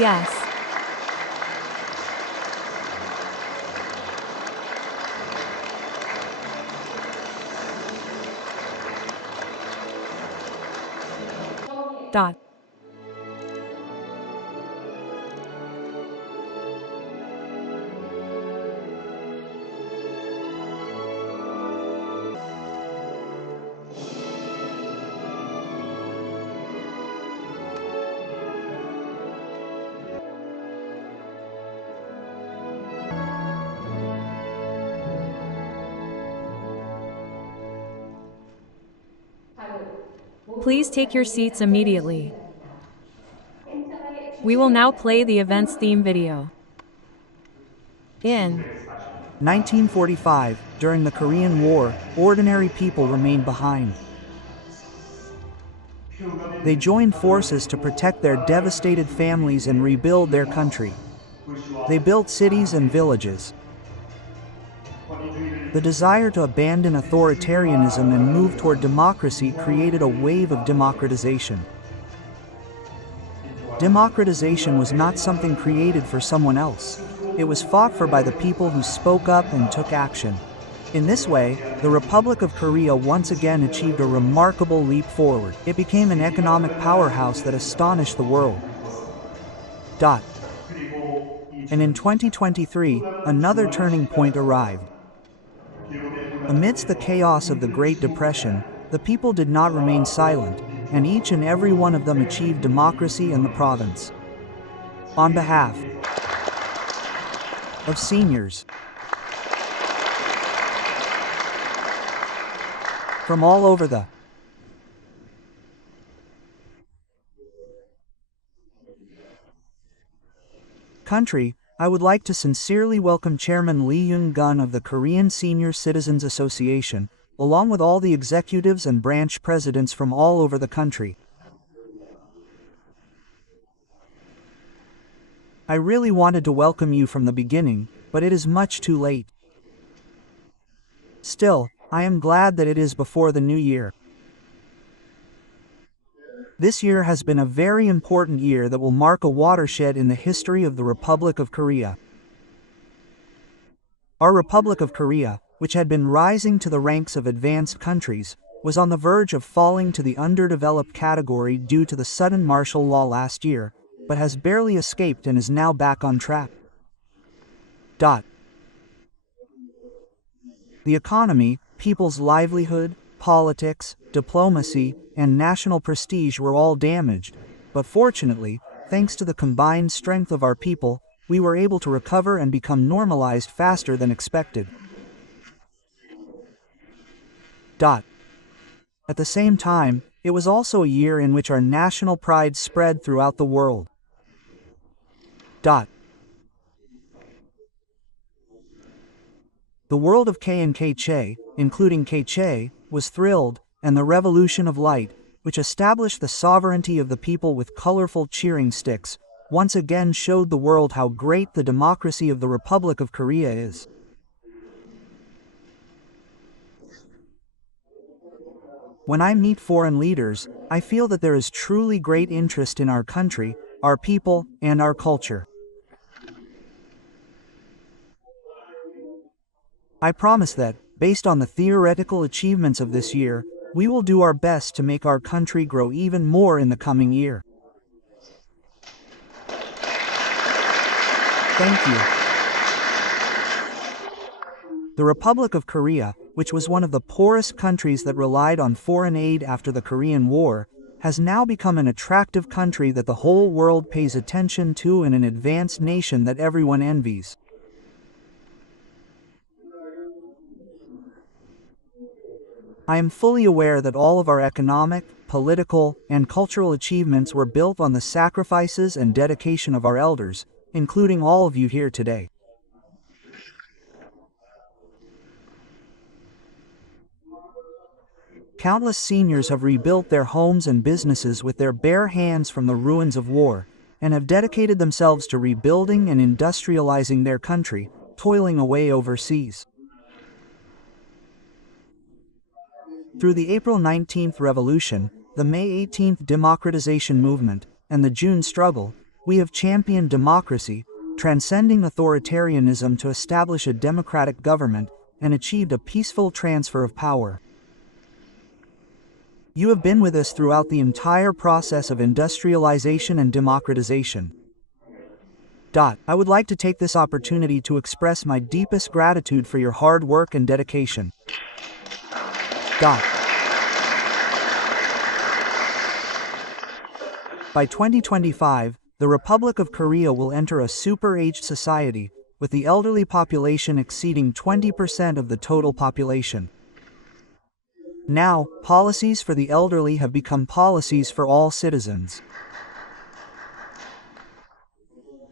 Yes. Dot. Please take your seats immediately. We will now play the event's theme video. In 1945, during the Korean War, ordinary people remained behind. They joined forces to protect their devastated families and rebuild their country. They built cities and villages. The desire to abandon authoritarianism and move toward democracy created a wave of democratization. Democratization was not something created for someone else. It was fought for by the people who spoke up and took action. In this way, the Republic of Korea once again achieved a remarkable leap forward. It became an economic powerhouse that astonished the world. And in 2023, another turning point arrived. Amidst the chaos of the Great Depression, the people did not remain silent, and each and every one of them achieved democracy in the province. On behalf of seniors from all over the country, I would like to sincerely welcome Chairman Lee Young-gun of the Korean Senior Citizens Association, along with all the executives and branch presidents from all over the country. I really wanted to welcome you from the beginning, but it is much too late. Still, I am glad that it is before the new year. This year has been a very important year that will mark a watershed in the history of the Republic of Korea. Our Republic of Korea, which had been rising to the ranks of advanced countries, was on the verge of falling to the underdeveloped category due to the sudden martial law last year, but has barely escaped and is now back on track. The economy, people's livelihood, politics, diplomacy, and national prestige were all damaged, but fortunately, thanks to the combined strength of our people, we were able to recover and become normalized faster than expected. At the same time, it was also a year in which our national pride spread throughout the world. The world of K and K-Che, including K-Che, was thrilled, and the Revolution of Light, which established the sovereignty of the people with colorful cheering sticks, once again showed the world how great the democracy of the Republic of Korea is. When I meet foreign leaders, I feel that there is truly great interest in our country, our people, and our culture. I promise that, based on the theoretical achievements of this year, we will do our best to make our country grow even more in the coming year. Thank you. The Republic of Korea, which was one of the poorest countries that relied on foreign aid after the Korean War, has now become an attractive country that the whole world pays attention to and an advanced nation that everyone envies. I am fully aware that all of our economic, political, and cultural achievements were built on the sacrifices and dedication of our elders, including all of you here today. Countless seniors have rebuilt their homes and businesses with their bare hands from the ruins of war, and have dedicated themselves to rebuilding and industrializing their country, toiling away overseas. Through the April 19th Revolution, the May 18th Democratization Movement, and the June Struggle, We have championed democracy, transcending authoritarianism to establish a democratic government, and achieved a peaceful transfer of power. You have been with us throughout the entire process of industrialization and democratization. I would like to take this opportunity to express my deepest gratitude for your hard work and dedication. By 2025, the Republic of Korea will enter a super-aged society, with the elderly population exceeding 20% of the total population. Now, policies for the elderly have become policies for all citizens.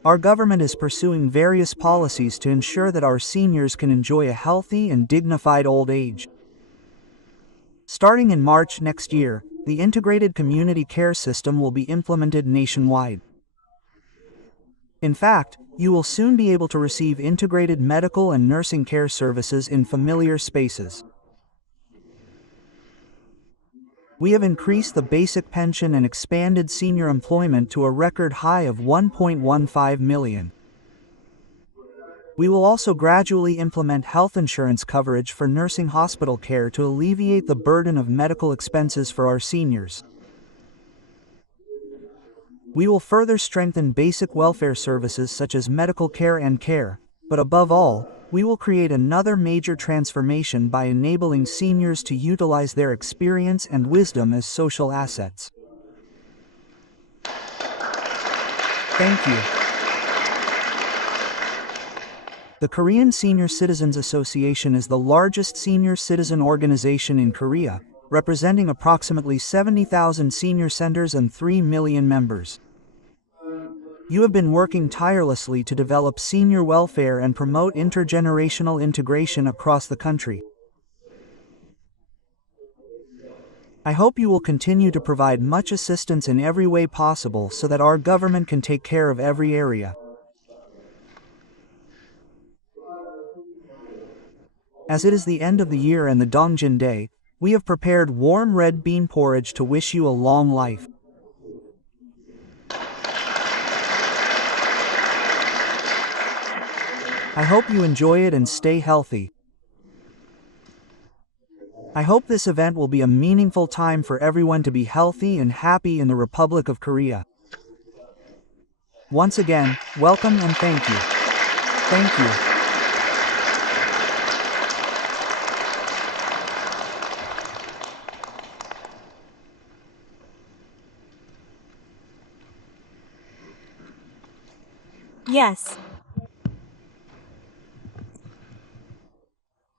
Our government is pursuing various policies to ensure that our seniors can enjoy a healthy and dignified old age. Starting in March next year, the integrated community care system will be implemented nationwide. In fact, you will soon be able to receive integrated medical and nursing care services in familiar spaces. We have increased the basic pension and expanded senior employment to a record high of 1.15 million. We will also gradually implement health insurance coverage for nursing hospital care to alleviate the burden of medical expenses for our seniors. We will further strengthen basic welfare services such as medical care and care, but above all, we will create another major transformation by enabling seniors to utilize their experience and wisdom as social assets. Thank you. The Korean Senior Citizens Association is the largest senior citizen organization in Korea, representing approximately 70,000 senior centers and 3 million members. You have been working tirelessly to develop senior welfare and promote intergenerational integration across the country. I hope you will continue to provide much assistance in every way possible so that our government can take care of every area. As it is the end of the year and the Dongjin Day, we have prepared warm red bean porridge to wish you a long life. I hope you enjoy it and stay healthy. I hope this event will be a meaningful time for everyone to be healthy and happy in the Republic of Korea. Once again, welcome and thank you. Thank you. Yes.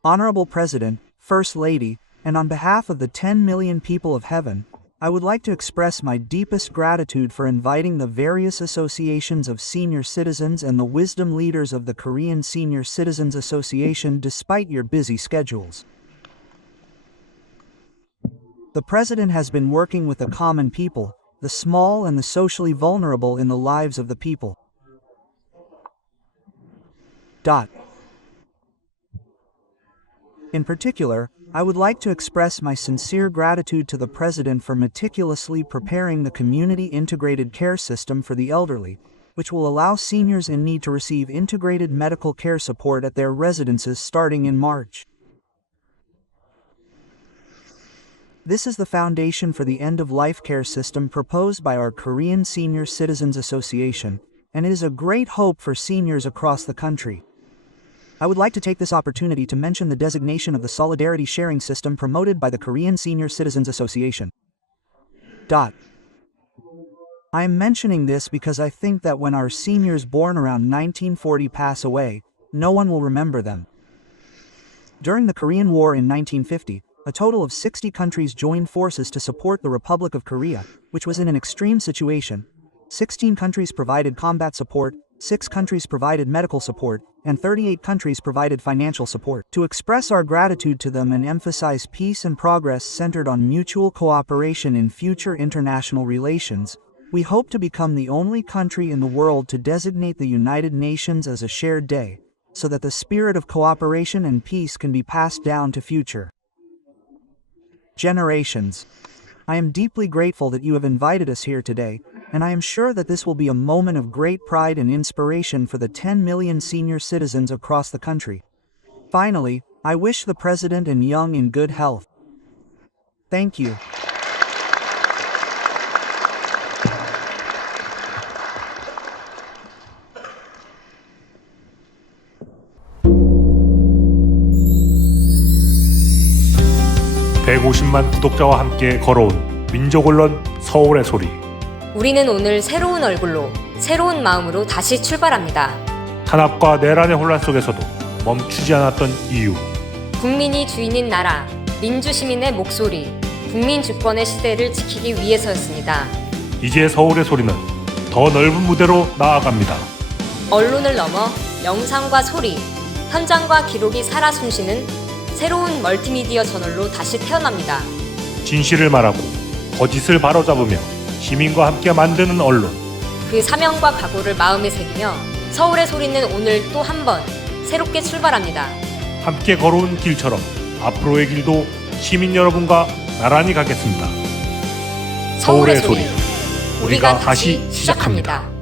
Honorable President, First Lady, and on behalf of the 10 million people of heaven, I would like to express my deepest gratitude for inviting the various associations of senior citizens and the wisdom leaders of the Korean Senior Citizens Association despite your busy schedules. The President has been working with the common people, the small and the socially vulnerable in the lives of the people. In particular, I would like to express my sincere gratitude to the President for meticulously preparing the community integrated care system for the elderly, which will allow seniors in need to receive integrated medical care support at their residences starting in March. This is the foundation for the end-of-life care system proposed by our Korean Senior Citizens Association, and it is a great hope for seniors across the country. I would like to take this opportunity to mention the designation of the solidarity sharing system promoted by the Korean Senior Citizens Association. I am mentioning this because I think that when our seniors born around 1940 pass away, no one will remember them. During the Korean War in 1950, a total of 60 countries joined forces to support the Republic of Korea, which was in an extreme situation. 16 countries provided combat support, 6 countries provided medical support, and 38 countries provided financial support. To express our gratitude to them and emphasize peace and progress centered on mutual cooperation in future international relations, we hope to become the only country in the world to designate the United Nations as a shared day, so that the spirit of cooperation and peace can be passed down to future generations. I am deeply grateful that you have invited us here today, and I am sure that this will be a moment of great pride and inspiration for the 10 million senior citizens across the country. Finally, I wish the President and Young in good health. Thank you. (150만) 구독자와 함께 걸어온 민족언론 서울의 소리. 우리는 오늘 새로운 얼굴로 새로운 마음으로 다시 출발합니다. 탄압과 내란의 혼란 속에서도 멈추지 않았던 이유. 국민이 주인인 나라, 민주시민의 목소리, 국민 주권의 시대를 지키기 위해서였습니다. 이제 서울의 소리는 더 넓은 무대로 나아갑니다. 언론을 넘어 영상과 소리, 현장과 기록이 살아 숨쉬는 새로운 멀티미디어저널로 다시 태어납니다. 진실을 말하고 거짓을 바로잡으며 시민과 함께 만드는 언론. 그 사명과 각오를 마음에 새기며 서울의 소리는 오늘 또 한 번 새롭게 출발합니다. 함께 걸어온 길처럼 앞으로의 길도 시민 여러분과 나란히 가겠습니다. 서울의 소리, 우리가 다시 시작합니다.